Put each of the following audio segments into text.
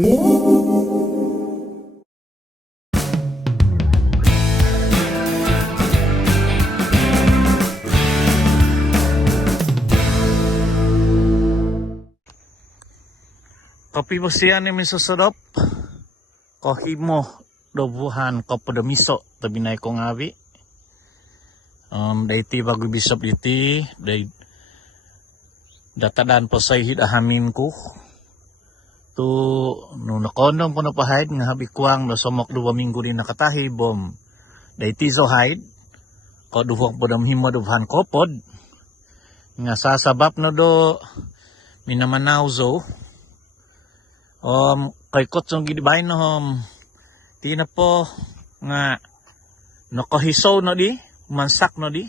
Kopi mo siya ni misusarap. Kohimo dobuhan ko pada miso tabi na ko ngawi. Daiti bago bisop iti day datadan po sa hid ahamin ko. To no nakondom ko na pahid nga habikwang no somok 2 minggu din nakatahi bom. Daiti so hide ko duwag po dam himo dubhan kopod nga sasabap no do minamanawzo. Kay kotsong gidibayin no tina po nga nakahisaw no di mansak no di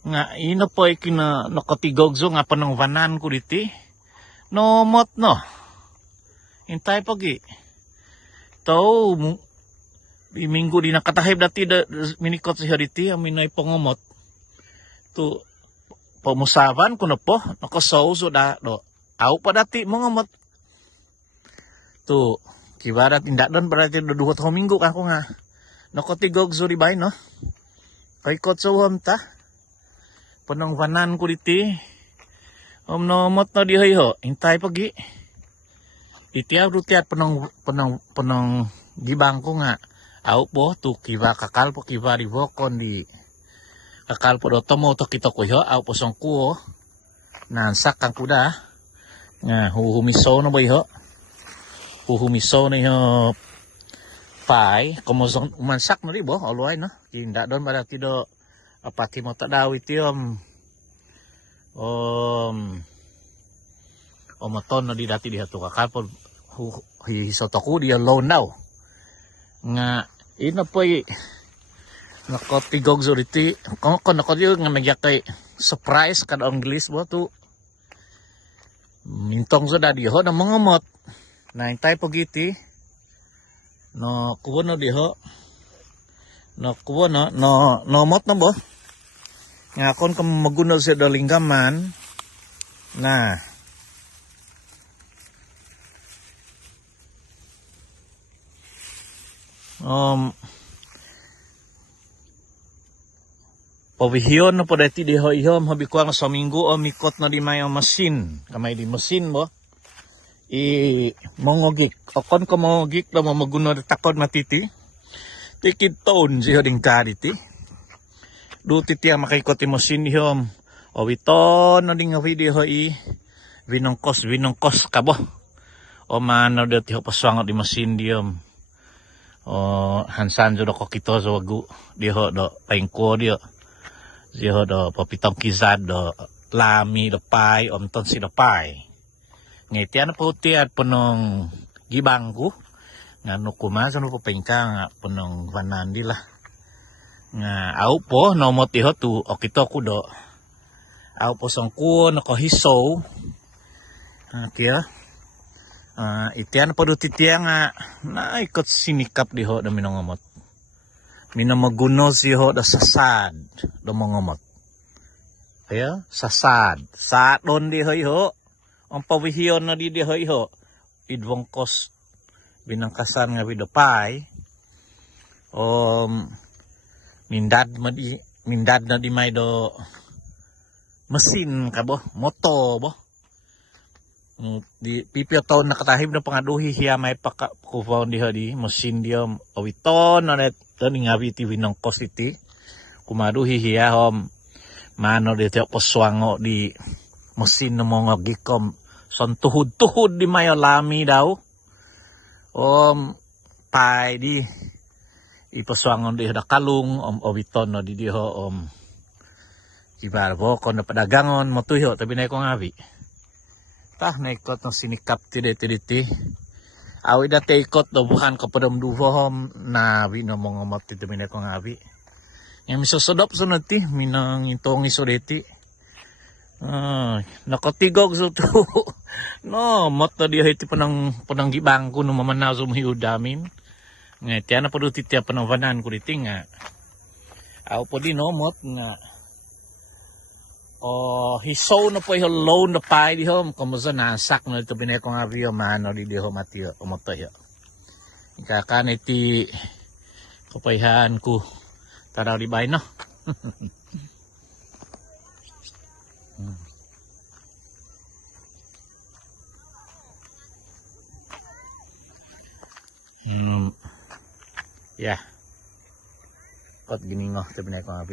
nga ino po ikina nakatigogzo nga panangwanan ko diti no mot no intay pagi to minggu di nakatahib dati minikot siya diti aminay pangumot to pamusaban ko na po nakasaw so da do aw pa dati mangumot to kibarat indak don berarti 2 minggu kan ko nga nakotigog suri bay no kay kotsohom ta panangwanan ko diti no mot no dihay ho intay pagi itiaw rutiat panang gibang ko nga aw po to kiba kakal po kiba di bokon di kakal po do tomo to kito ko ho aw po song kuo nansak kang kuda nga huhumiso no bay ho huhumiso na yung pai kumosong umansak na ribo alway no kinda don pada tido apati mo tadaw itiom omoton no di dati diha to kakapon hisotoku dia low now nga ino po nakotigog zuriti kung nakotigog nga nagyakay surprise kada English mo to mintong so dadi ho na mga mot na intay pagiti no kuwo no diho no kuwo no mot na bo nga kon kam magunaw sa dalinggaman na pawihiyon no po dati diho ihom habi ko ang sa minggu mikot na di may masin kamay di masin bo mongogik okon ko mongogik na maguno takod matiti tikid taon siya ding kariti duti tiya makaikot imosin hiyom o witon no ding video winongkos kabo o mano dati ho paswangot imosin diyom o hansan jo do kokito zo wagu diho do paingko diyo diho do papitong kizad do lami do pai omton si do pai ngitian po tiat punong gibangku nga nukuma sa nupo pengka nga punong vanandi lah nga au po nomot iho tu okito kudo au po songku nakahisaw kaya itian po duti tiya nga na ikot sinikap diho na minongomot minamaguno siho da sasad da mongomot kaya sasad sadon diho iho ang pawihiyon na di ho idwong kos binangkasan nga bidopay mindad na di may do mesin ka bo moto bo di pipyo taon nakatahib na pangaduhi hiya may pakakufaw diha di mesin diya awiton na net tani nga biti binangkos iti kumaduhi hiya hom mano di tiyo poswango di mesin na mga gikom son tuhud di mayo lami daw pai di ipaswangon di hada kalung owiton no di diho ibarbo kon na padagangon motuyo tabi na ko ngawi tah naikot no sinikap tiditi awi dati ikot do buhan ko padam duhom na wino mga mot tabi na ko ngawi yang misusodop sunod ti minang itong isureti nakatigog so to no moto di hiti panang gibang ko no mamanaw so mahiyudamin nga tiyan na po duti tiya panangwanan ko diti nga aw po di no mot nga hisaw na po yung low na pa di ho kumusta nasak na ito binay ko nga rio mano di ho mati umoto yo kakaniti kapayhaan ko taraw di bay no. Ya. Kot giningo ito binay ko nga